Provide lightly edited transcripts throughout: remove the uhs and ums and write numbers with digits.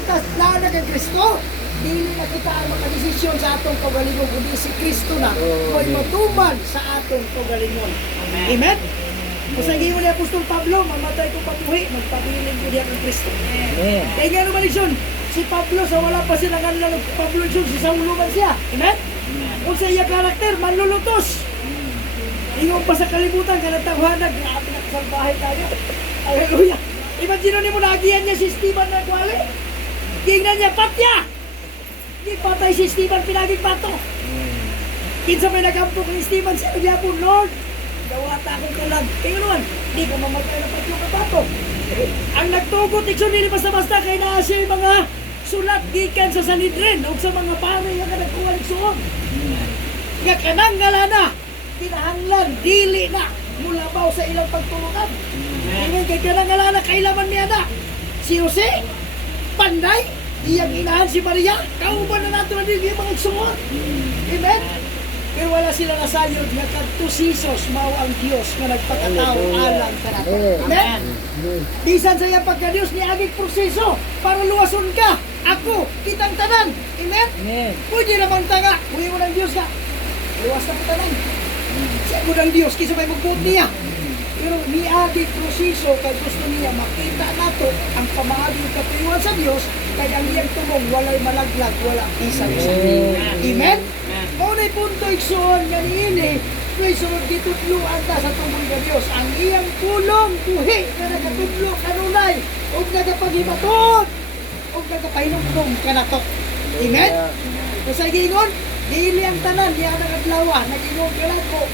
kita naanag ang Kristo, dili na kita ang makadesisyon sa atong kaugalingon, kundi si Kristo na ko'y matuman sa atong kaugalingon. Amen? Kung sa ingon ni Apostol Pablo, mamatay ko pabuhi, magpabiling ko diya ng Kristo. Kaya nga naman Lixon, si Pablo sa wala pa silang kanila ng Pablo Lixon, si Saulo man siya. Amen? Kung sa iya karakter, manlulutos. Ingon pa sa kalibutan, kanatawhanag, grabe na kasalbahay tayo. Hallelujah. Imagine mo nagiyan niya si Stephen na kwali. Gingnan niya, patya! Hindi patay si Stephen, pinaging pato. Kinsa may nagampok ni Stephen, sino niya po, Lord, gawa ta akong kalag. Kaya naman, hindi ka mamatay na patyo ka pato. Ang nagtugot, ikson nila basta-basta, kaya na siya yung mga sulat gikan sa Sanhedrin o sa mga pare yung nagkuha nagsuon. Nga kanang galana, kinahanglan, dili na, mulabaw sa ilang pagtulungan. Ngayon kay kanang galana, kailaman niya na. Si Jose, panday, iyang inahan si Maria, kauban na nato na din yung mga nagsuon. Amen? Pero wala sila nasayod nga kadto si Jesus mao ang Dios nga nagpakatao alang kanato. Amen. Bisan sa iyang pagka-Dios ni agig proseso para luwason ka. Ako kitang tanan. Amen. Pwede namang tanga, kuwi mo ng Dios ka. Luwas na tanan. Siya mo ng Dios kisa may magbuot niya. Pero ni agig proseso kay gusto niya makita nato ang pamaaging katuyuan sa Dios kay ang iyang tumong walay malaglag, wala isa-isa. Amen. Unay punto iksoon nga niini, kay sunod gitutluan ta sa tumong nga Dios. Ang iyang tulong tuhi nga nagatudlo kanunay ug nagapaghimaton ug nagapahinumdum kanato. Amen. Kung sa gingon, dili ang tanan diya nagadlawa, nagingon kalako,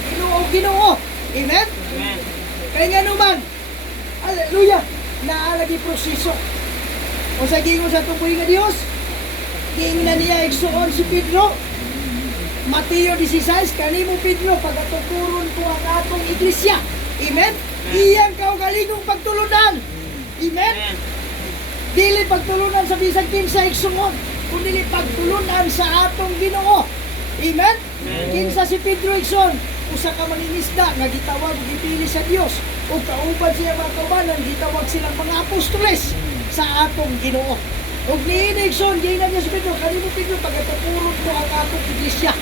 Ginoo. Amen. Kaya nga naman, hallelujah, naalagi proseso. Kung sa gingon sa tumong nga Dios, giingnan niya iksoon si Pedro. Mateo 16, kanimo Pedro, pagatuturon ko ang atong iglesia. Amen? Iyang kaugalingong pagtulunan. Amen? Dili pagtulunan sa bisag kinsa igsungon, kundi pagtulunan sa atong Ginoo. Amen? Kinsa si Pedro igsoon, usa ka mangingisda nga gitawag gipili sa Dios ug kauban siya mga kaubanan gitawag silang mga apostoles sa atong Ginoo. Ug niini igsoon giingnan niya si Pedro, kanimo Pedro, pagatuturon ko ang atong iglesia.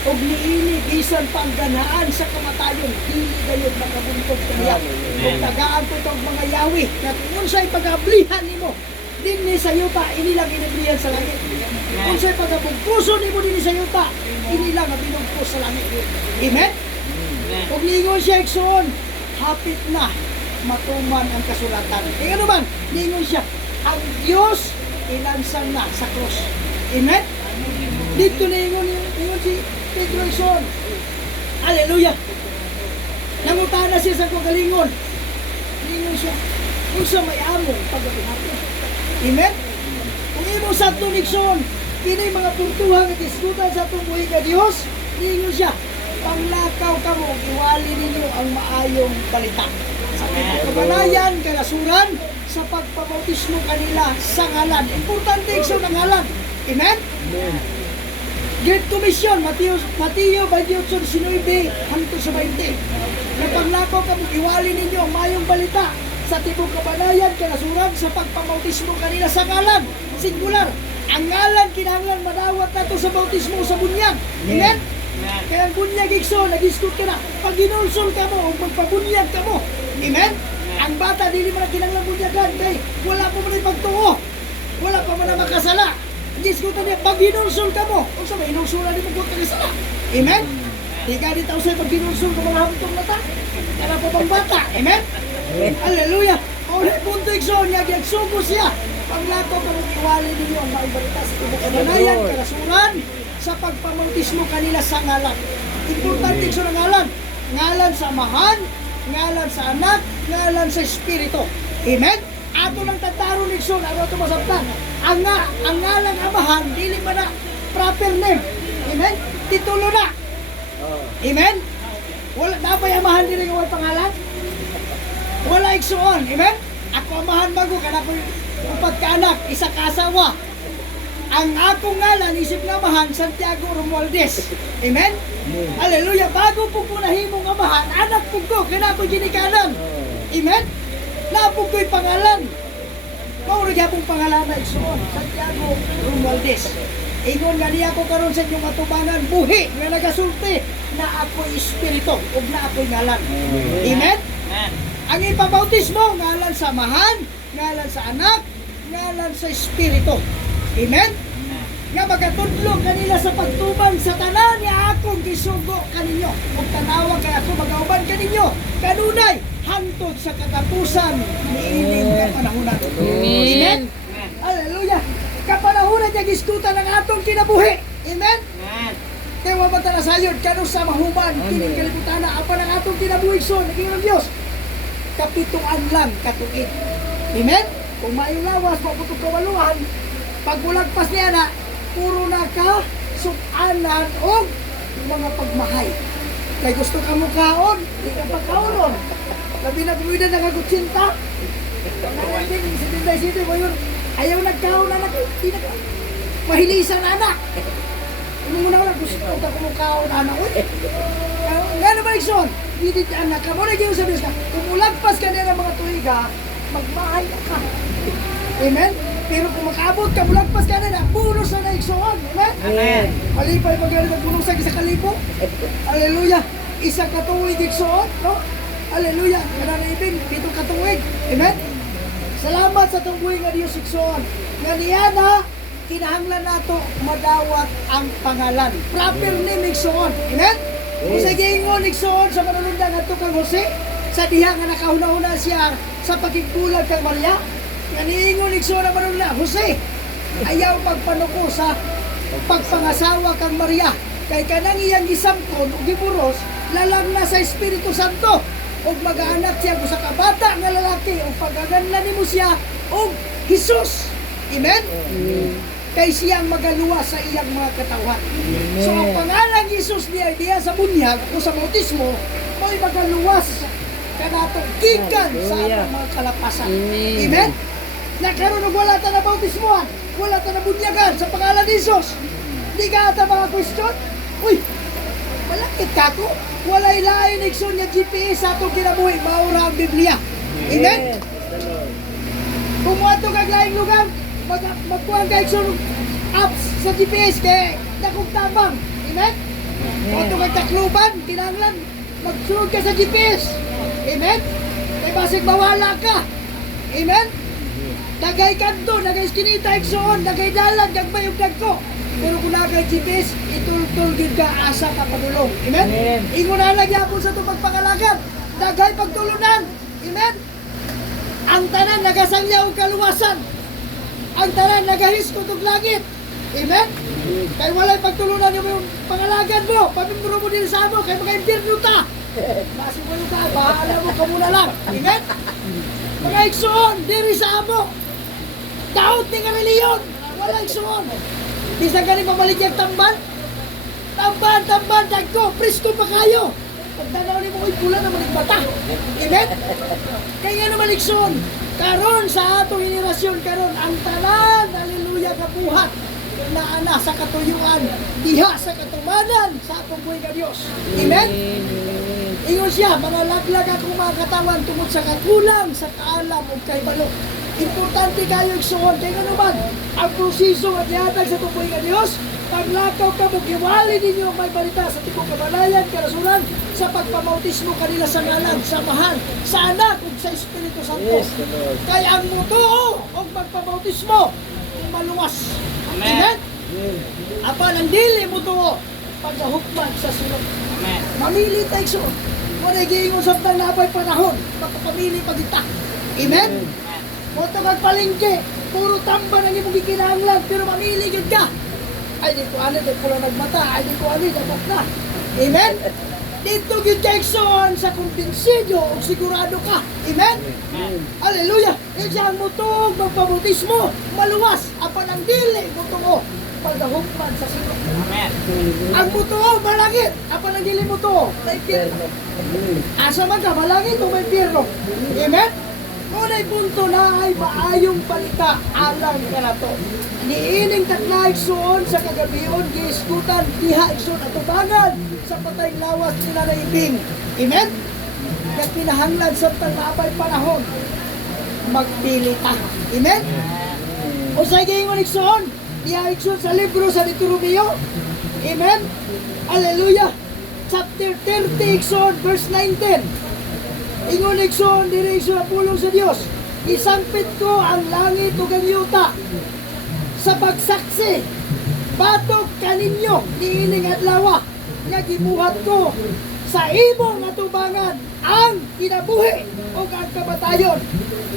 Og niini bisan pangganaan sa kamatayon, dili gayud makabuntog kaniya. Ug tagaan ko tong mga yawi na kung unsay pagablihan nimo dinhi sa yuta, inilang inablihan sa langit. Kung unsay pagabugkuson nimo dinhi sa yuta, inilang binugkos sa langit. Amen. Ug ningon siya igsoon, hapit na matuman ang kasulatan. Kaya naman, ningon siya, ang Dios ilansang na sa cross. Amen. Dito ningon si Pedro igsoon. Hallelujah. Nangutana siya sa kagalingon. Ningon siya, kung sa may among pagkabihato. Amen? Kung imo sa itong igsoon, kini mga puntuhan at iskutan sa itong buhay ka Diyos, ningon siya, panglakaw ka mo, iwali ninyo ang maayong balita. Sa kabanayan, kalasuran, sa pagpabautismo kanila sa ngalan. Importante igsoon ang ngalan. Amen? Amen. Great Commission, Mateo 28:19 hangtod sa 20. Napaglakaw ka mong iwali ninyo ang mayong balita sa tibok kabanayan, kanasuran, sa pagpamautismo kanila sa ngalan. Singular. Ang ngalan kinahanglan madawat nato sa bautismo sa bunyag. Amen? Kaya ang bunyag igsoon, nag-iskot ka na. Pag ginulsol ka mo o magpabunyag ka mo. Amen? Ang bata, dili man kinahanglan bunyagan. Kaya wala pa man pagtuo. Wala pa man na makasala. Giskutan niya, pag ginulsol ka mo, kung sa may inulsulan ni mo kung sala. Amen? Di ka dito sa'yo, pag ginulsol ka mga hamtong na ta, kaya pa pang bata. Amen? Hallelujah! Kaulit punto igsoon niya, gagsugo siya. Paglako ka ng iwali ninyo ang maibalita sa tibok kabanayan, kalasuran, sa pagpamautismo kanila sa ngalan. Importante igsoon ang ngalan. Ngalan sa Amahan, ngalan sa Anak, ngalan sa Espiritu. Amen? Ato ng tagtaron igsoon, ano ito masabtan? Ang ngalang Amahan, dili ba na proper name? Amen? Titulo na. Amen? Wala, dapat Amahan dili nga wala pangalan? Wala igsoon. Amen? Ako Amahan bago, kana ko upat ka anak, isa kasawa. Ang akong ngalan, isip nga Amahan, Santiago Romualdez. Amen? Hallelujah. Bago po ko nahimong Amahan, anak po ko, kana ko ginikanan. Amen? Napog ko'y pangalan. Mauro gyapon pangalan na igsoon, Santiago Romualdez. Ingon nga niya ko karon sa inyong atubangan buhi nga nagasulti na ako'y espiritu ug na ako'y ngalan. Amen? Ang ipabautismo ngalan sa Amahan, ngalan sa Anak, ngalan sa Espiritu. Amen? Nga magatudlog kanila sa pagtuban sa tanan niya akong gisugo kaninyo. Ug tanawa kay ako magauban kaninyo. Kanunay hangtod sa katapusan niining kapanahunan. Amen? Hallelujah. Kapanahunan niya giskutan ng atong kinabuhi. Amen? Kaya wabata na sayod kanu sa mahuman kining kalibutan na apa ng atong kinabuhi so naging ng Dios. Kapituan lang katuig. Amen? Kung maayong lawas, maputok kawaluhan, pagulagpas niya na, puro na ka, sukanan, o mga pagmahay. Kaya gusto ka mo kaon, di ka pagkaonon. Labi na bumida na kagutsinta. Nangaling, si Tinday City mo yun, ayaw nagkaon na mahilisan anak. Ano mo na wala, gusto ka kumukaon anak. Nga naman, Ikson, hindi anak ka mo na yung sabi ka, kung ulagpas ka na ng mga tuwiga, magmahay ka. Amen? Pero kung makaabot ka, mulagpas ka na, puno sa naigsoon. Amen? Amen. Malipay magaling ng punong sa isa kalibo. Hallelujah. Isa katuwig igsoon, no? Hallelujah. Kananaibing, pitong katuwig. Amen? Salamat sa tungguy nga Diyos igsoon. Nga niya na, kinahanglan nato madawat ang pangalan. Proper name igsoon. Amen? Kung sa gingon igsoon sa manunundan nga kang Jose, sa diha nga nakahuna-huna siya sa pagkikulag kang Maria, nga niingon igsoon na manunundan, Jose, ayaw pagpanuko sa pagpangasawa kang Maria. Kay kanang iyang gisamkon o giburos, lalang na sa Espiritu Santo. O mag-aanak siya sa kabata nga lalaki o pagaganlan nimo siya o Jesus. Amen? Kay siyang magaluwa sa iyang mga katawan. So ang pangalan Jesus diya sa bunyag o sa bautismo mo'y magaluwas kanatong gikan sa atong mga kalapasan. Amen? Nakaroon og wala ta na bautismoan, wala ta na bunyagan sa pangalan ni Jesus. Di ka ata mga question? Uy, malakit ka ko. Walay lain ikson nga GPS sa atong kinabuhi, maura ang Biblia. Amen? Kung mo ato kag laing lugar, magkuhan ka ikson apps sa GPS kay dakong tabang. Amen? Kung ato kag takluban, kinahanglan magsunod ka sa GPS. Amen? Kay basig mawala ka. Amen? Nagay kanto, nagay skinita ikson, nagay dalan, gagmay yung dagko. Pero kung nakay GPS, itul-tul gid ka asa ka padulong. Amen? Ingon na nagyapon sa itong pagpangalagan. Dagay pagtulunan. Amen? Ang tanan nagasangyaw og kaluwasan. Ang tanan nagahiskot og langit. Amen? Kay walay pagtulunan yung pangalagan mo. Pamimbro mo din sa amo, kay mga-impirno ta. Basi mo yung ka, bahala mo ka muna lang. Amen? Mga igsoon, diri sa amo. Daot ni nga reliyon. Wala igsoon. Bisa galing pabalik yung tamban. Tamban, dagko, presko pa kayo. Pagdanaw ni mo, pula na maligbata. Amen? Kaya nga naman ikson, karon sa atong henerasyon, karon ang tanan, hallelujah, kabuhat, na ana sa katuyuan, diha sa katumanan, sa atong buhay ka Diyos. Amen? Ingon siya, mga laglag akong mga katawan tungod sa kakulang, sa kaalam o kay balok. Importante kayo igsuon kay nga naman ang proseso at ihatag sa tupoy nga Diyos. Paglakaw ka mo, giwali ninyo ang may balita sa tipong kabalayan, karasulan, sa pagpamautismo kanila sa ngalan, sa mahal, sa anak, ug sa Espiritu Santo. Kaya ang mutuo o pagpamautismo, maluwas. Amen? Apan ang dili mutuo, paghahukman sa sulod. Mamili tayo igsuon. Wala giingon sa napay panahon, magpapamili pa kita. Amen? Moto magpalingke, puro tamba na imong gikinahanglan, pero mamili gid ka. Ay di ko ani, di ko lang nagmata, ay di ko ani, dapat na. Amen? Dito gid ka igsoon sa kumpinsidyo, ug sigurado ka. Amen? Hallelujah! Isang mutog, magpabautismo, maluwas, apan ang dili, mutuo, pagdahukman sa sulod. Amen. Ang mutuo, malangit, apan ang dili mutuo, may impyerno. Asa man ka, malangit o may impyerno. Amen? Unay punto na ay maayong balita alang ka na to. Niining tatla igsoon sa kagabion, giiskutan, diha igsoon at tubangan sa patayng lawas nila na ibing. Amen? Kaya pinahanglan sa tangmabay panahon. magpili ta. Amen? O sa gingon igsoon, diya igsoon sa libro sa Deuteronomio. Amen? Hallelujah. Chapter 30 igsoon, verse 19. Ingon igsoon, diri igsoon ang pulong sa Dios. Isampit ko ang langit ug ang yuta sa pagsaksi. Batok kaninyo niining adlaw nga gibuhat ko sa imong atubangan ang kinabuhi ug ang kamatayon,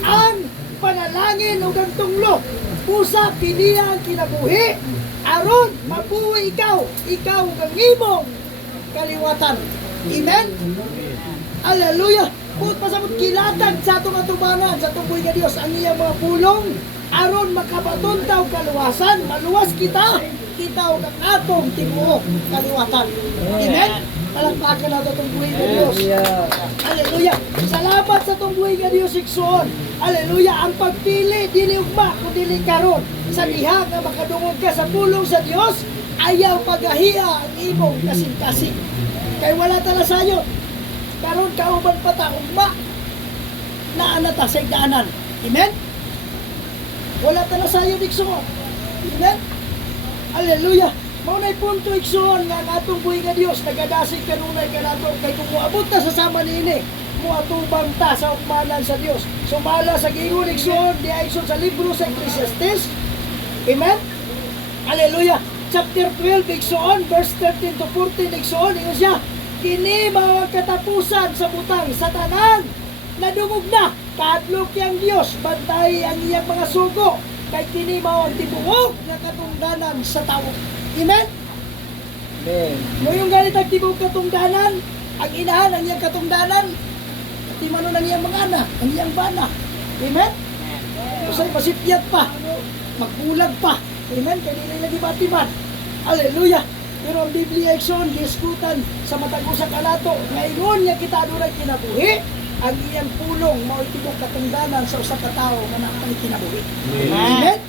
ang panalangin ug ang tunglo. Usa kini ang kinabuhi aron mabuhi ikaw ug ang imong kaliwatan. Amen. Hallelujah. Kung pasabot kilatag sa atong atubangan sa atong buhi nga Dios ang iyang mga pulong aron makabaton taw kaluwasan, maluwas kita ug ang atong tibuok kaliwatan. Amen. Palakpakan nato itong buhay nga Diyos. Hallelujah. Salamat sa itong buhay nga Diyos, igsoon. Hallelujah. Ang pagpili, dili ugma, kung dili karon sa diha nga makadungog ka sa pulong sa Diyos, ayaw pagahiya ang imong kasing-kasing. Kay wala tala sayo. Karon kauban pa ta, ugma, naanata sa igdaanan. Amen? Wala tala sayo, igsoon. Amen? Hallelujah. Maunay punto igsoon nga atong buhi nga Dios nagadasig kanunay kanato kay kung moabot ta sa sama niini moatubang ta sa ukmanan sa Dios. Sumala sa giingon igsoon di igsoon sa libro sa Ecclesiastes. Amen. Hallelujah. Chapter 12 igsoon verse 13 to 14 igsoon ingon siya kini mao ang katapusan sa butang sa tanan nadungog na kadlok yang Dios bantay ang iyang mga sugo kay kini mao ang tibuok nga katungdanan sa tawo. Amen? Amen. Ngayong ganit ang tibok katungdanan, ang inahan, ang iyang katungdanan, at timano ng iyang mga anak, ang iyang bana. Amen? Kasi masipyat pa, magbulag pa. Amen? Kaya nila nagibatiman. Hallelujah! Pero ang Biblia ikson, diskutan sa matag-usak kanato, ngayon niya kita doon ay kinabuhi, ang iyang pulong maitibok katungdanan sa usa ka tawo nga naapay kinabuhi. Amen.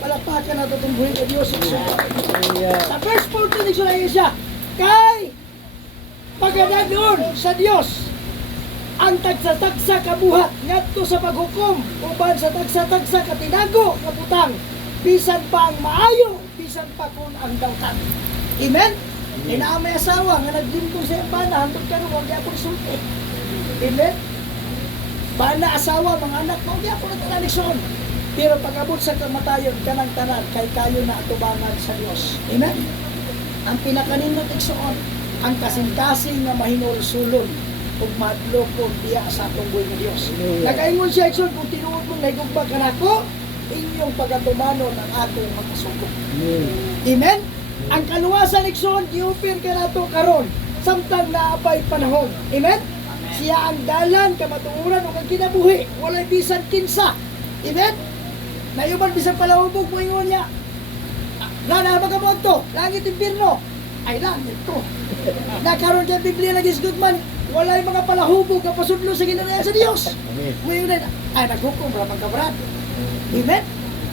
Palakpakan nato tong buhi nga Dios. Sa verse 14 igsoon siya, kay pagadanon sa Dios ang tagsa-tagsa kabuhat ngadto sa paghukom uban sa tagsa-tagsa katinago nga butang bisan pa ang maayo bisan pa kun ang dawtan. Amen. Inaamay asawa nga naglimpong sa bana hantod karon wa gyapon sulti. Amen. Bana asawa, mga anak, maugi ako na tanan. Pero pag-abot sa kamatayon, kanang tanan, kay kayo na atubangan sa Diyos. Amen? Ang pinakanindot igsoon, ang kasing-kasing nga mahinulsulon ug madlokon diya sa atong buhay nga Diyos. Nagaingon siya igsoon, kung tinuod mong naigugba ka nako, inyong pagatumanon ang atong mga sugo. Amen? Ang kaluwasan igsoon, giupir ka nato karon samtang naapay panahon. Amen? Siya ang dalan, kamatuuran o kang kinabuhi. Walay bisan kinsa. Amen? Nayuban bisan palahubog mo ingon niya. Nanahabag ka mo ito. Langit impirno. Ay langit to. Nakaroon kaya Biblia na gisgod man. Walay mga palahubog na pasudlo sa ginanaya sa Diyos. Mo yun ay naghukom ramang kabrad. Amen?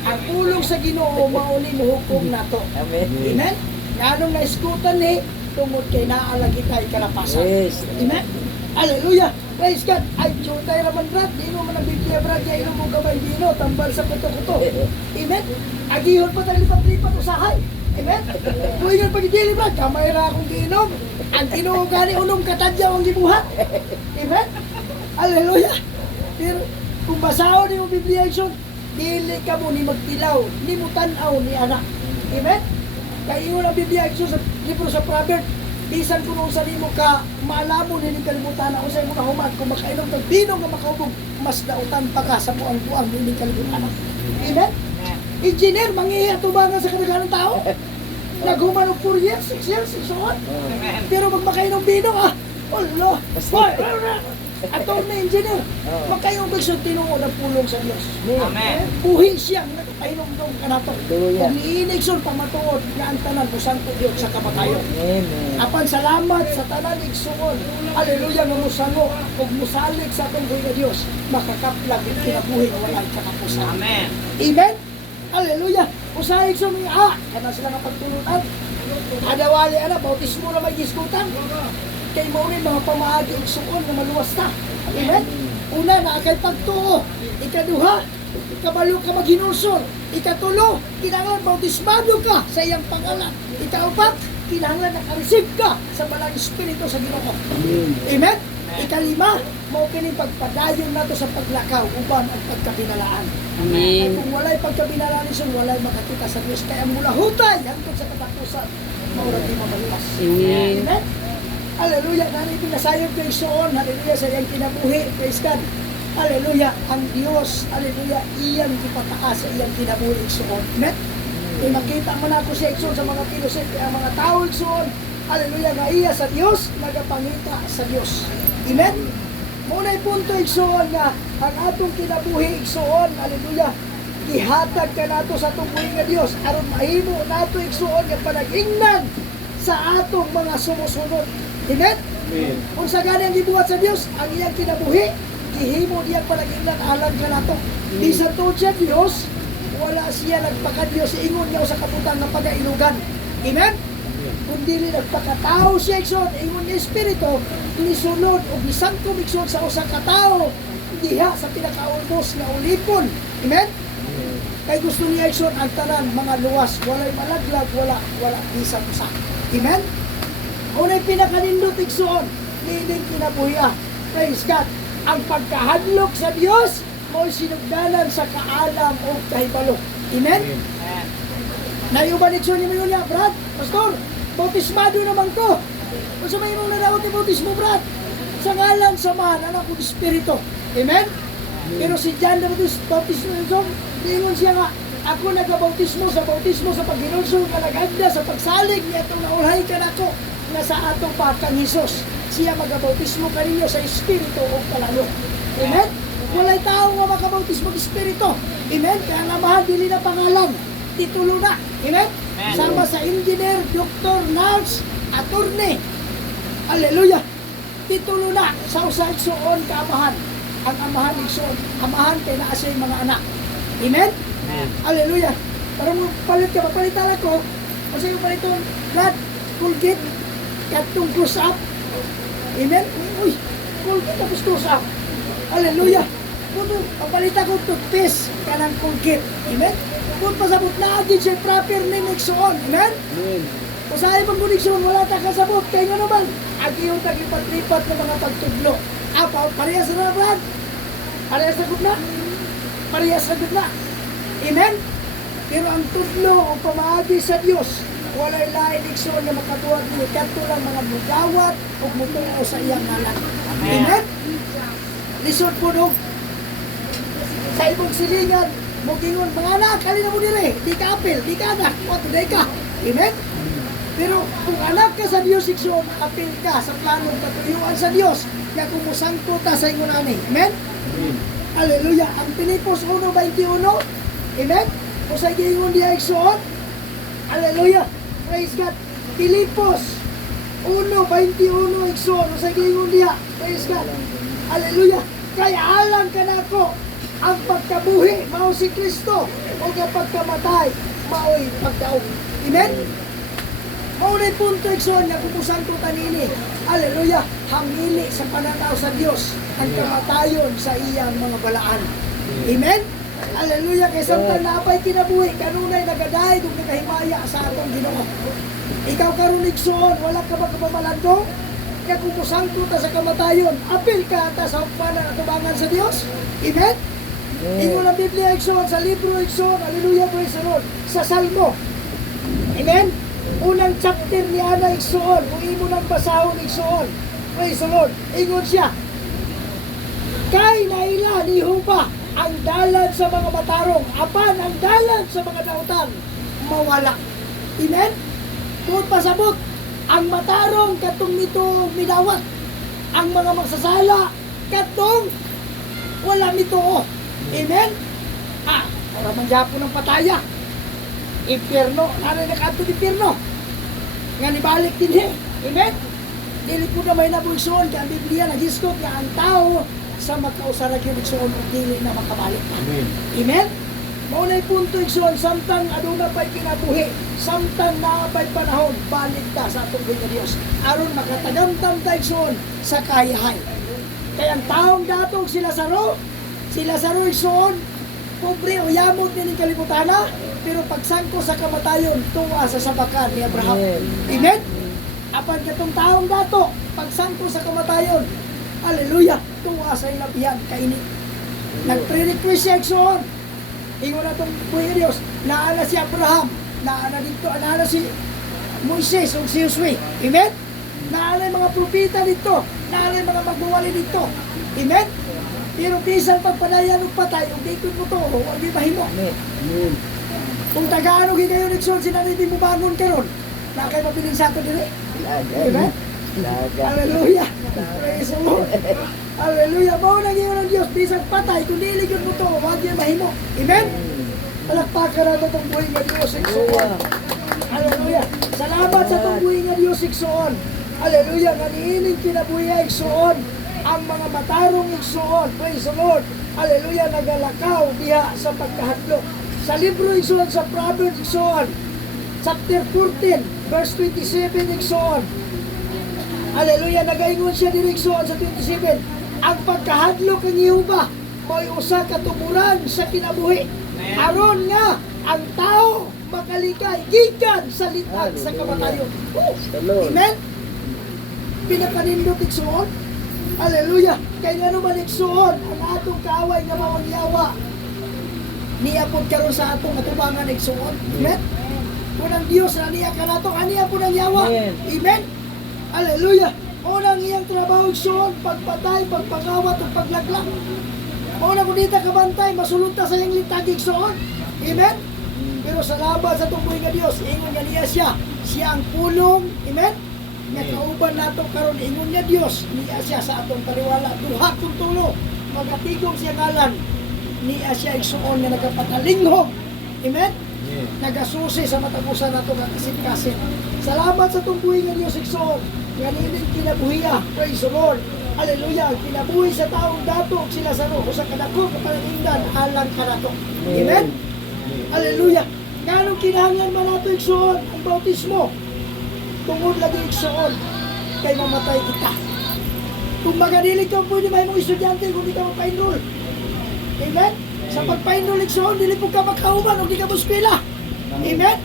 Ang pulong sa Ginoo mauni mo hukom na to. Amen? Nanong naiskutan ni tungod kay naalagi tayo kalapasan. Amen? Hallelujah! Praise God! Ay, chutay raman brad, dino man ang Biblia brad, kaya ino mo gamay dino, tambal sa kuto-kuto. Amen? Agihon pa tayo lipat-lipat usahay. Amen? Kuhingan pag-idili brad, kamay ra akong giinom. Ang Ginoo gani unong katadyaw ang gibuhat. Amen? Hallelujah! Pero kung basaho ni yung Biblia yun, dili ka mo ni magtilaw, ni mo tanaw ni anak. Amen? Kaya yun ang Biblia yun sa libro sa Proverbs, bisan kung sa nimo ka maalamo nini kalibutan ako sa imo kahuman kung makainom kag dino nga makahubog mas dautan pa ka sa buang-buang nini kalibutan. Amen. Engineer mangihi atubangan sa kadaghanan tao. Naghuman og 4 years, 6 years, so on. Pero pag makainom dino Allah. Attorney engineer. Magkayong bigsod tinuod ang pulong sa Dios. Amen. Buhi siya nakapainom dong kanato. Kung iinig son pamatuod nga ang tanan mo santo Dios sa kamatayon. Amen. Apan salamat sa tanan igsuon. Hallelujah nga mosango ug mosalig sa atong buhi nga Dios. Makakaplag ang kinabuhi nga walay katapusan. Amen. Amen. Hallelujah. Usahay igsuon kana sila nga pagtulunan. Adawali ana bautismo na may giskutan. Kay mo rin mga pamaagi igsuon nga maluwas ta. Amen? Una na kay pagtuo, ikaduha, kabalo ka maghinulsol, ikatulo, kinahanglan bautismado ka sa iyang pangalan. Ikaupat, kinahanglan nakareceive ka sa Balang Espiritu sa Ginoo. Amen? Ikalima, mao kini pagpadayon nato sa paglakaw uban ang pagkabinalaan. Ay kung walay pagkabinalaan iso, walay makakita sa Dios. Kaya mula hutay hangtod sa katapusan, maura di mabaluwas. Amen? Hallelujah, nani pinasayod kay Soon, hallelujah sa iyang kinabuhi, praise God. Hallelujah, ang Diyos, hallelujah, iyang ipataas sa iyang kinabuhi Soon. Amen? Kung makita mo na ako si Ikson sa mga pilosit, kaya mga tao Ikson, hallelujah, nga iya sa Diyos, nagapangita sa Diyos. Amen? Muna'y punto Ikson nga, ang atong kinabuhi Ikson, hallelujah, ihatag ka nato sa atong buhay nga Diyos, aron mahimo nato Ikson nga panag-ingnan sa atong mga sumusunod. Amen? Kung sa ganang gibuhat sa Diyos, ang iyang kinabuhi, gihimo diyang panag-ingnan alang ka nato. Di sa tuod siya Diyos, wala siya nagpaka-Diyos, ingon niya sa kabutang ng pagkailugan. Amen? Kung dili nagpakatao siya Ikson, ingon niya Espiritu, nisunod o bisangkom Ikson sa usang katao, diha sa pinakaulbos na ulipon. Amen? Kay gusto niya Ikson ang tanan, mga luwas, walay malaglag, wala isang usa. Amen? Una'y pinakanindot Ikson, nining kinabuhiya. Praise God. Ang pagkahadlok sa Diyos, mo'y sinugdanan sa kaalam o kahibalo. Amen? Nayuban Ikson ni mo niya, Brad, Pastor, bautismado naman ko. Kung sa may mong narawat ni bautismo, Brad, sa ngalan samahan, anak kong Espiritu. Amen? Pero si John na bautismo nito, ingon siya nga, ako nagabautismo sa paghinulsol ka nagagda, sa pagsalig niya itong naulhay ka na ko, nga sa atong pakang Hesus. Siya magabautismo ka ninyo sa Espiritu o kalalo. Amen? Walay tao nga makabautismo ng Espiritu. Amen? Kaya namahan, dili na pangalan. Titulo na. Amen? Sama sa engineer, doktor, nurse, attorney. Hallelujah. Titulo na sa usa Igsoon kaamahan. Ang amahan Igsoon. Amahan kay naa siya mga anak. Amen? Hallelujah. Para mo palit ka, mapalitan ako. Kasi yung paliton, God, Colgate, katong close up. Amen? Uy, Colgate tapos close up. Hallelujah. Kung papalitan ko toothpaste, kanang Colgate. Amen? Kung pasabot na agad siya proper name Igsoon. Amen? Kung sa ibang Igsoon, wala ta kasabot. Kaya nga naman, agi yung taglipat-lipat ng mga pagtudlo. Parehas na Brad? Parehas na na? Parehas na. Amen? Pero ang tudlo o pamaagi sa Diyos, walay lain Igsoon na makatuwag ni kanto lang mga mugawat o mutungo sa iyang ngalan. Amen? Lisod po no, sa ibong silingan, mugingon, mga anak, kalina mo dire, di ka apel, di ka anak, o today ka. Amen? Pero kung anak ka sa Diyos Igsoon, apel ka sa planong katuyuan sa Diyos, kaya kung musangko ta sa ingon ani. Amen? Hallelujah. Ang Pilipos 1:21, amen? Kung sa gingon diya Igsoon, hallelujah. Praise God. Pilipos 1:21 Igsoon, kung sa gingon diya, praise God. Hallelujah. Kaya alang ka na ako, ang pagkabuhi, mao si Kristo, o ang pagkamatay, mao'y pagdaog. Amen? Maunay punto Igsoon na kumusan ko kanini. Hallelujah. Hangili sa pananaw sa Diyos ang kamatayon sa iyang mga balaan. Amen? Hallelujah. Kaya samtang napay kinabuhi, kanunay nagadahay kung nakahimaya sa atong Ginoo. Ikaw karon Igsoon, wala ka ba kapamalando? Kaya kumusan ko ta sa kamatayon, apil ka ta sa hukmanan at tubangan sa Diyos. Amen? Ingon ang Biblia Igsoon, sa libro Igsoon, hallelujah, praise the Lord, sa Salmo. Amen? Unang chapter ni Ana Igsoon, kung imo nang basahon Igsoon, praise the Lord, ingon siya, kay naila ni Huba ang dalan sa mga matarong, apan ang dalan sa mga dautan, mawala. Amen? Kung pasabot, ang matarong katong nito midawat, ang mga magsasala katong wala nito. Amen? Para mangyapon ng pataya. Impierno, naray na kanto impierno. Nga nibalik din Amen? Dili po na may nabulsoon, kaya ang Biblia nag-iskot nga ang tao sa magkausarag yung Igsoon o dili na makabalik. Amen? Amen? Maunay punto Igsoon, samtang aduna pa'y kinabuhi, samtang naapay panahon, balik ta sa atong Diyos. Aron makatagamtam ta Igsoon sa kayahay. Kaya ang taong datong sila Lazaro igsoon, pobre o yamot din ng kalibutan na, pero pagsangko sa kamatayon, tuwa sa sabakan ni Abraham. Amen? Apan katong taong dato, pagsangko sa kamatayon, hallelujah, tuwa sa ilabihan, kainit. Nag-pre-request siya igsoon. Ingon na itong buhay ng Diyos, naana si Abraham, naana si Moises o si Josue. Amen? Naana yung mga propeta dito, naana yung mga magbuwali dito. Amen? Pero bisan pagpadayan ng patay, kung di mo to, huwag yung mahimo. Kung tagaan o hikayo nagsun, sinaniti mo bangon ka ron, na kayo mabiling sa ito din eh. Amen? Hallelujah! Praise the Lord! Hallelujah! Bawa nang iyo ng Diyos, bisan patay, kung niligyan mo to, huwag yung mahimo. Amen? Palakpakan na ito itong buhay ng Diyos, iksoon. Hallelujah! Salamat sa itong buhay ng Diyos, iksoon. Hallelujah! Ganiining kinabuhi, iksoon. Ang mga matarong igsoon, praise the Lord, hallelujah, nagalakaw diha sa pagkahadlok. Sa libro igsoon, sa Proverbs igsoon, chapter 14, verse 27 igsoon, hallelujah, nagaingon siya din igsoon sa 27, ang pagkahadlok ng Yehova, mo'y usa katumuran sa kinabuhi. Aron nga, ang tao makalikay, gikan sa litag sa kamatayon. Amen? Pinakanindot igsoon, hallelujah! Kaya nga naman igsoon, ang atong kaaway nga mawangyawa, niyapod karon sa atong atubangan igsoon. Amen? Unang Diyos na niya ka nato, aniya po ng yawa. Amen? Hallelujah! Unang iyang trabaho igsoon, pagpatay, pagpangawat, o paglaglang. Una kung dita kabantay, masulunta sa iyang litag igsoon. Amen? Pero salamat sa tungkoy nga Diyos, ingon nga niya siya ang pulong. Amen? Nakauban nato karon ingon niya Dios niya siya sa atong paliwala duha kung tulo magatigom siya ngalan niya siya igsuon nga nagapatalinghog. Amen? Nagasusi sa matagusan nato nga kasit-kasit. Salamat sa tungkoy nga Dios igsuon nga nining kinabuhiya. Praise the Lord. Hallelujah. Kinabuhi sa taong dato sila sa roho sa kadako kapalaningdan alang kanato. Amen? Hallelujah. Nganong kinahanglan man nato igsuon ang bautismo? Tungod lagi igsoon, kay mamatay kita. Kung magadilig ka, pwede may mga estudyante kung di ka mapa-enroll. Amen? Sa pagpa-enroll igsoon, dili po ka makauban o di ka muskwila. Amen?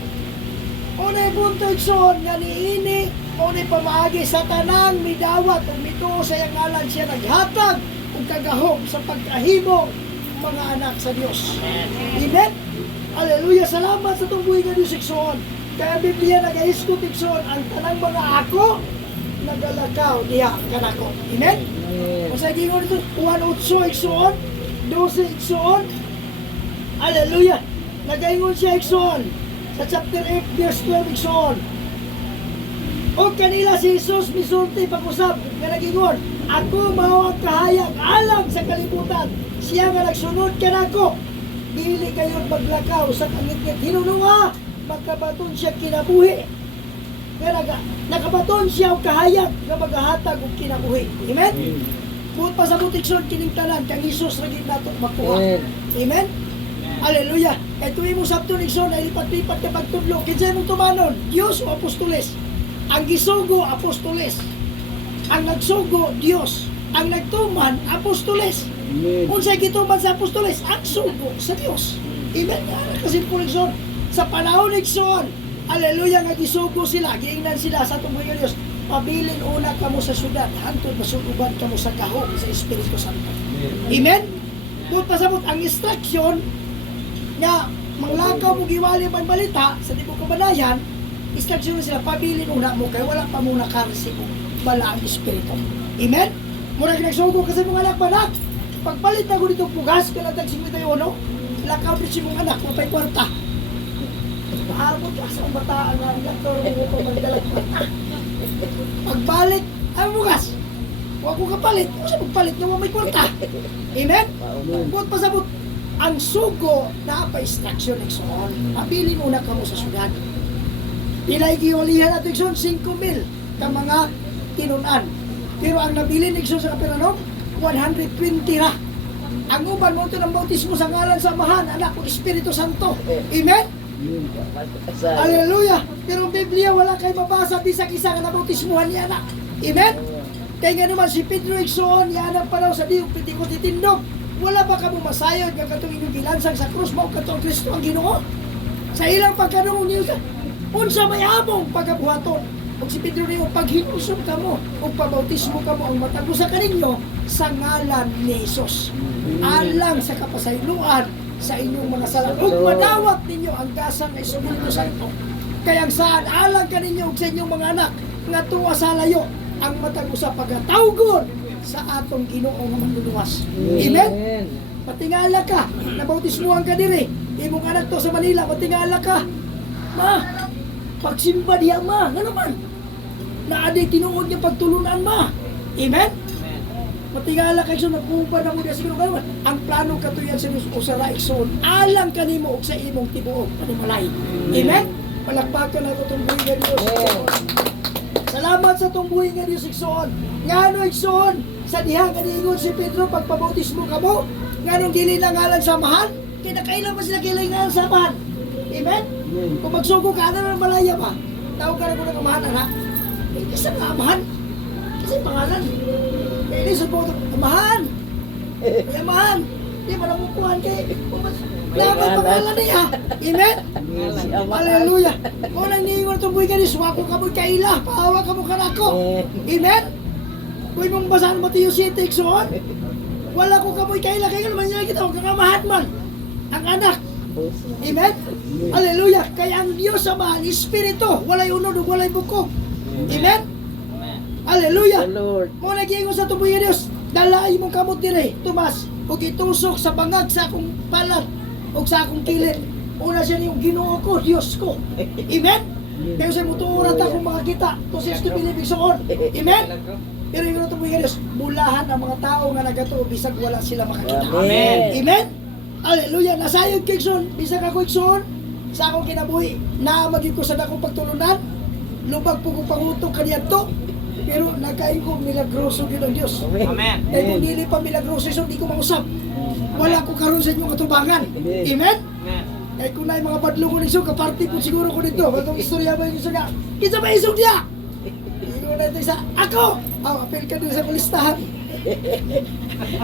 Unay punto igsoon, nga niini, unay pamaagi sa tanang midawat o mituo sa iyang ngalan siya naghatag o kagahom sa pagkahimong mga anak sa Diyos. Amen? Hallelujah! Salamat sa itong buhay nga Diyos igsoon. Kaya Biblia nag-aiskot igsoon ang tanang mga ako nagalakaw diha kanako. Amen? Kung sa gingon ito, 1:8 igsoon, 12 igsoon. Hallelujah! Nagaingon siya igsoon sa chapter 8 verse 12 igsoon. O kanila si Jesus misulti pag-usap nga nagingon, ako mao ang kahayag alang sa kalibutan. Siya nga nagsunod kanako. Dili kayo maglakaw sa kangit-ngit hinununga. Magkabaton siya kinabuhi. Kaya nakabaton siya og kahayag nga maghahatag og kinabuhi. Amen? Buot pa sa butikson kining tanan kang Hesus ra gid nato makuha. Amen? Hallelujah. Kay tuwi mo sabton igsoon ay lipat-lipat ka pagtudlo. Kinsa imong tumanon? Dios o apostoles? Ang gisugo apostoles. Ang nagsugo Dios. Ang nagtuman apostoles. Unsay gituman sa apostoles? Ang sugo sa Dios. Amen? Kasi po igsoon sa panahon igsoon, hallelujah, nga gisugo sila, giingnan sila sa tungkol ng Diyos, pabilin una kamo sa syudad, hantod masuguban kamo sa kahog sa Espiritu Santo. Amen? Kung pasabot ang instruction nga manglakaw mo giwali man balita sa tibuok kabanayan, instruction sila, pabilin una mo kay wala pa muna karesibo bala ang Espiritu. Amen? Mura ginagsugo kasi mga anak banak, pagpalit na ko dito pugas, kanatag 51, lakaw din si mong anak, mapay kwarta. Maabot ka sa bataan na laktor mo ko magdalag mata. Pagbalik, ay bukas. Huwag ko kapalit. Huwag siya magpalit na may kwarta. Amen? Huwag pasabot. Ang sugo na pa-instruction igsoon. Pabili muna ka mo sa syudad. Pilay giwalihan natin igsoon 5,000 ka mga tinunan. Pero ang nabili igsoon sa kapiranom 120 ra. Ang uban mo ito ng bautismo sa ngalan sa Amahan, Anak o Espiritu Santo. Amen? Hallelujah! Pero ang Biblia wala kayo mabasa bisag isa nga nabautismuhan niya na. Amen? Kaya nga naman si Pedro igsoon, yaanap pa raw sa diyong pitikot itindog. Wala ba ka mo masayod nga katong inyong gilansang sa krus mo katong Kristo ang Ginoo? Sa ilang pagkanong niyo sa unsa may among pagabuhaton. Ug si Pedro niyo paghinusog kamo ug pabautismo kamo ang matag usa kaninyo sa ngalan ni Hesus. Alang sa kapasayloan sa inyong mga sala ug madawat ninyo ang gasang nga Espiritu Santo. Kaya saan alang kaninyo ug sa inyong mga anak nga tuwa sa layo ang matag usa pagatawgon sa atong Ginoo nga manluluwas. Amen. Patingala ka, nabautismuhan ka diri. Imong anak to sa Manila, patingala ka. Ma, pagsimba diha ma, nga naman. Naaday tinuod niya pagtulunan ma. Amen. Matingala kay so nagkuban na mo diha siguro karon. Ang plano katuyan sa usara ikson alang kanimo ug sa imong tibuok panimalay. Amen. Palakpakan nato tong buhi nga Dios. Salamat sa tong buhi nga Dios ikson. Ngano ikson sa diha kaningon si Pedro pagpabautismo kamo, nganong dili na ngalan samahan? Kinakailan pa sila kailangan samahan. Amen. Kung magsugo ka na ng malaya ba? Tawag ka na kung nakamahan na. Hindi sa amahan. Kasi pangalan. Kaya ini subo ito, amahan. Amahan. Hindi mo namukuhan kay dapat pangalan niya. Amen? Hallelujah. Kung nang niingon itong buhay ka ni suwako ka mo'y kaila. Pahawa ka mo kanako. Amen? Kung mong basahan Mateo 7, iksoon. Wala ko ka mo'y kaila. Kaya naman niya kita. Huwag kang amahan man. Ang anak. Amen? Hallelujah. Kaya ang Diyos Ama, ang Espiritu, walay unod ug walay bukog. Amen? Hallelujah. Mo nagiingon sa tubuy nga Dios, dalay mong kamot dire, Tomas, ug itusok sa bangag sa akong palad ug sa akong kilid. Una siya niyong Ginoo ko, Dios ko. Amen? Kaya sa mutuuran ta kung makakita, to sa bilibig soon. Amen? Pero yung tubuy nga Dios, bulahan ang mga tao nga nagato bisag wala sila makakita. Amen. Amen? Hallelujah. Nasayod kay Ikson, bisag ako Ikson, sa akong kinabuhi, naamagin ko sa dakong pagtulunan, lubag po kong pangutok kaniyan to, pero nagkain ko milagroso yun ang Diyos. Amen. Kaya kung dili pa milagroso yun, di ko mausap. Wala ko karon sa inyong katubangan. Amen? Amen. Kaya kung na yung mga badlungon iso, kaparty po siguro ko dito. Batong istorya ba yung iso nga, kita ba isog niya? Hindi ko na ito isa, ako! Apel ka doon sa kulistahan.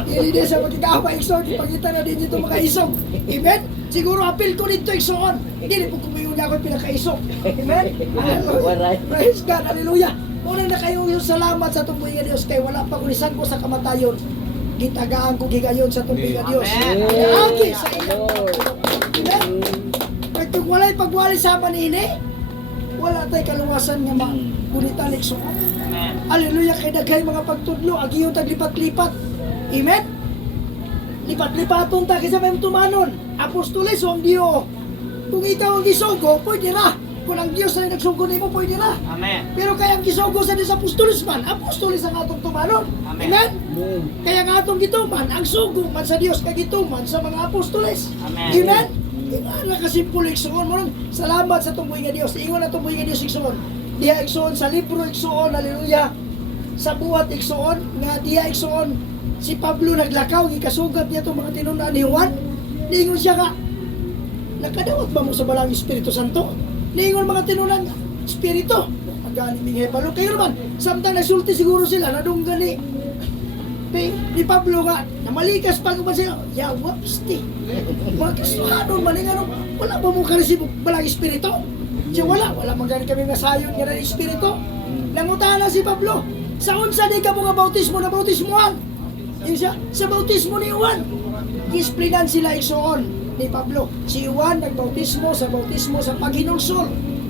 Hindi din sa magkikahapa isog, ipagkita na din dito mga isog. Amen? Siguro apel ko dito isoon. Hindi po kumayo niya ako yung pinaka-isog. Amen? Hallelujah. Praise God. Hallelujah. Unang na kayo yung salamat sa tumbuhi nga Diyos kay wala pa kulisan ko sa kamatayon. Gitagaan ko gigayon sa tumbuhi nga Diyos. Amen. Agi sa iyong Amen? Kaya kung wala'y pagwali sa panini, wala tayo kaluwasan nga magulitan ikso. Amen. Hallelujah. Kay daghay mga pagtudlo, agi yung taglipat-lipat. Amen? Lipat-lipaton ta kasi may tumanon. Apostoles o ang Diyo. Kung ikaw ang gisugo, pwede na. Kung ang Diyos ay nagsugo nimo, pwede na. Amen. Pero kaya ang gisugo sa Diyos apostoles man, apostoles ang atong tumanon. Amen. Amen? Kaya ang atong gituman, ang sugo man sa Diyos kay gituman sa mga apostoles. Amen. Amen? Ina nakasimpul iksoon mo nun. Salamat sa tumbuhi nga Diyos. Ingon na tumbuhi nga Diyos iksoon. Diha iksoon sa libro iksoon, hallelujah. Sa buhat iksoon, nga diha iksoon, si Pablo naglakaw, gikasugat niya itong mga tinunan ni Juan. Ningon siya ka, nakadawat ba mo sa balang Espiritu Santo? Ningon mga tinunan, Espiritu. Magaling minghe Pablo. Kayo naman, samtang nagsulti siguro sila, nadunggan ni Pablo nga, namalikas pa ba siya? Yawapsti. Magkasuhanon, malinganon, wala ba mo karisip balang Espiritu? Siya wala magaling kami nasayon nga ng Espiritu. Nangutana si Pablo, sa unsa di ka mo nga bautismo na bautismoan? Yung siya, sa bautismo ni Juan. Isplinan sila isoon ni Pablo. Si Juan nagbautismo sa paghinulsol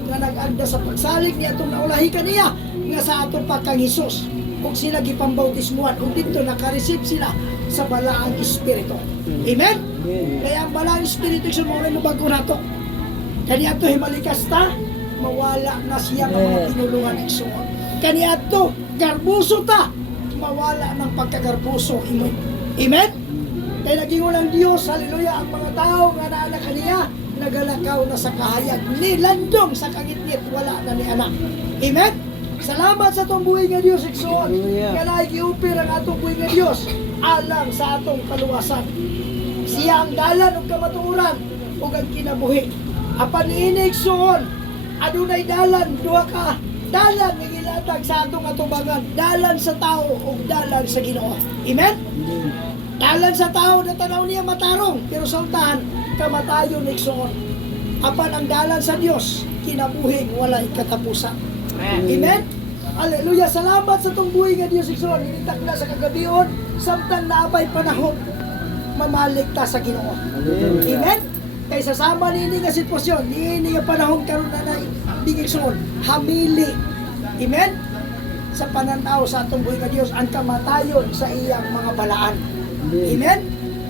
nga nag-agda sa pagsalig niya itong naulahi kaniya nga sa atong pagkang Hesus. Kung sila gipambautismuan, kung dito nakareceive sila sa balaang Espiritu. Amen? Kaya ang balaang Espiritu sa mga bago na ito. Kani ato himalikas ta, mawala na siya mga tinulungan ng Isuon. Kani ato, garbuso ta, mawala ng pagkagarbuso. Amen? Kaya naging ng Diyos, hallelujah, ang mga tao nga naanak kaniya, nagalakaw na sa kahayag, nilandong sa kangitngit, wala na ni anak. Amen? Salamat sa atong buhay nga Diyos, Iksoon. Nga naikiupir ang atong buhay nga Diyos, alang sa atong kaluwasan. Siya ang dalan o kamatuuran o ang kinabuhi. Apan niini, Iksoon, adunay dalan, duha ka, dalan nga ihatag sa atong atubangan dalan sa tao o dalan sa Ginoo. Amen? Dalan sa tao na tanaw niya matarong, pero sa untahan kamatayon igsoon. Apan ang dalan sa Dios kinabuhing walay katapusan. Amen? Hallelujah. Salamat sa itong buhay nga Diyos igsoon. Initak na sa kagabion, samtang naabay panahon, mamalik ta sa Ginoo. Amen? Kay sasama nini nga sitwasyon, nini nga panahon karon na igsoon, hamili. Amen? Sa pananaw sa atong buhay nga Diyos, ang kamatayon sa iyang mga balaan. Amen?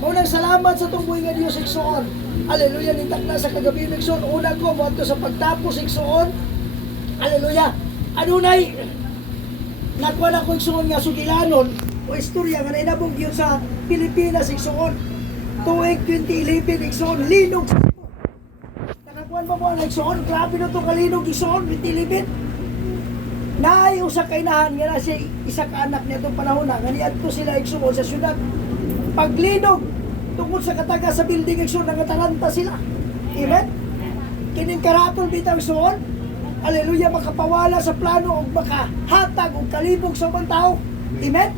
Unang salamat sa itong buhay nga Diyos igsoon. Hallelujah. Nitak na sa kagabion igsoon. Unang ko, mo sa pagtapos igsoon. Hallelujah. Adunay nakuha na ko igsoon nga sugilanon o istorya nga nainabog yun sa Pilipinas igsoon. Tuig 2011 igsoon, linog. Nakakuha ba mo ang igsoon? Grabe na ito kalinog igsoon, 2011. Naay usa kay nahan nga na siya isa ka anak niya itong panahon na nga niadto sila igsoon sa syudad. Paglinog tungkol sa kataga sa building igsoon, nangataranta sila. Amen? Kining karatol bitaw igsoon. Hallelujah, makapawala sa plano o makahatag o kalibog sa mga tao. Amen?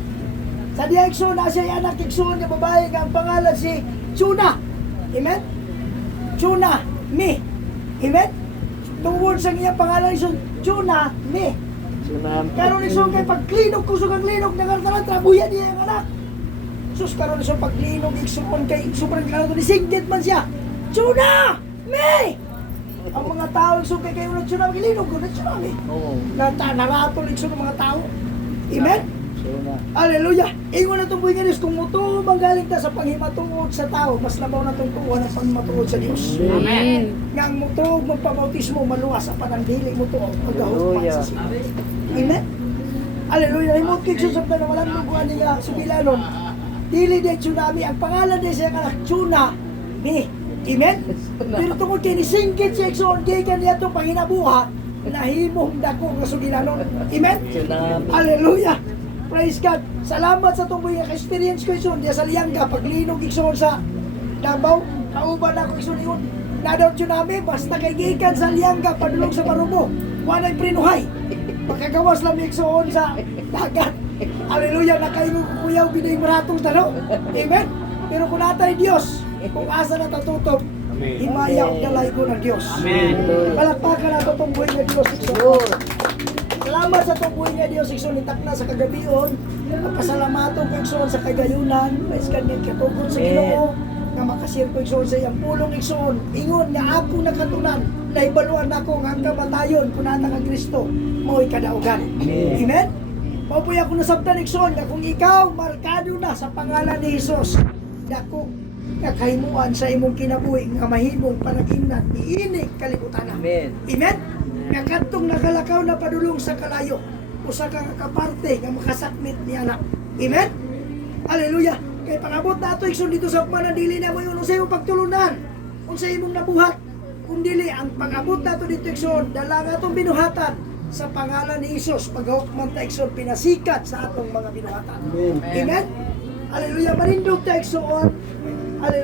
Sa diya igsoon na siya anak igsoon nga babae nga ang pangalan si Chuna. Amen? Chuna Mi. Amen? Tungod sa iyang pangalan igsoon Chuna Mi. Karon igsoon kay pagklinog kusog ang linog nangartaran trabuyan niya ang anak. Sus karon igsoon pagklinog igsoon kay sobrang klaro ni singgit man siya. Chuna Mi. Ang mga tao igsoon kay kayo nagtsunami kilinog ko nagtsunami. Naratol igsoon ng mga tao. Amen? Hallelujah. Ingon na itong buhay nga Diyos, kung muto manggaling ta sa panghimatungod sa tao, mas labaw na itong tuwa ng panghimatungod sa Diyos. Amen. Nga ang muto magpabautismo maluwas sa panandili muto magahot sa sila. Amen? Hallelujah. Himot kik sa na walang luguan niya subilanon. Dili de tsunami. Ang pangalan de siya ka Chuna Mi. Amen? Pero tungkol kay nisingkit siya igsoon kay kaniya itong panginabuha, nahimong dako nga sugilanon. Amen? Hallelujah! Praise God! Salamat sa itong buhay ka-experience ko igsoon diya sa Lianga, paglinog igsoon sa Davao, kauban ako igsoon yun. Nadaw tsunami, basta kay gikan sa Lianga, padulong sa Marubo, wanay prinuhay. Pagkagawas lang igsoon sa dagat. Hallelujah! Nakaimong kuyaw binig maratong tanaw. Amen? Pero kung natay Diyos, kung asa na tatutok, himayaw galay ko ng Diyos. Amen. Palakpakan na itong buhay nga Diyos. Salamat sa itong buhay nga Diyos. Nitak na sa kagabion. Pasalamaton ko igsoon sa kagayunan. Praise God ng katukod sa Ginoo. Nga makasir ko igsoon sa iyang pulong igsoon. Ingon nga ako nakatunan. Naibaluan ako nga ang kamatayon kung nata ka Kristo. Mo'y kadaugan. Amen? Mapuy ako nasabtan igsoon nga kung ikaw markado na sa pangalan ni Jesus. Dako nga kahimuan sa imong kinabuhi nga mahimong panagingnan niini kalibutan. Amen. Amen. Nga kadtong nakalakaw na padulong sa kalayo usa ka kaparte nga makasakmit ni anak. Amen. Hallelujah. Kay pangabot nato igsoon dito sa panandili na mo unsay imong pagtulunan, unsay imong nabuhat. Kung dili ang pangabot nato dito igsoon dala nga atong binuhatan sa pangalan ni Jesus paghawak man ta igsoon pinasikat sa atong mga binuhatan. Amen. Hallelujah. Marindog ta igsoon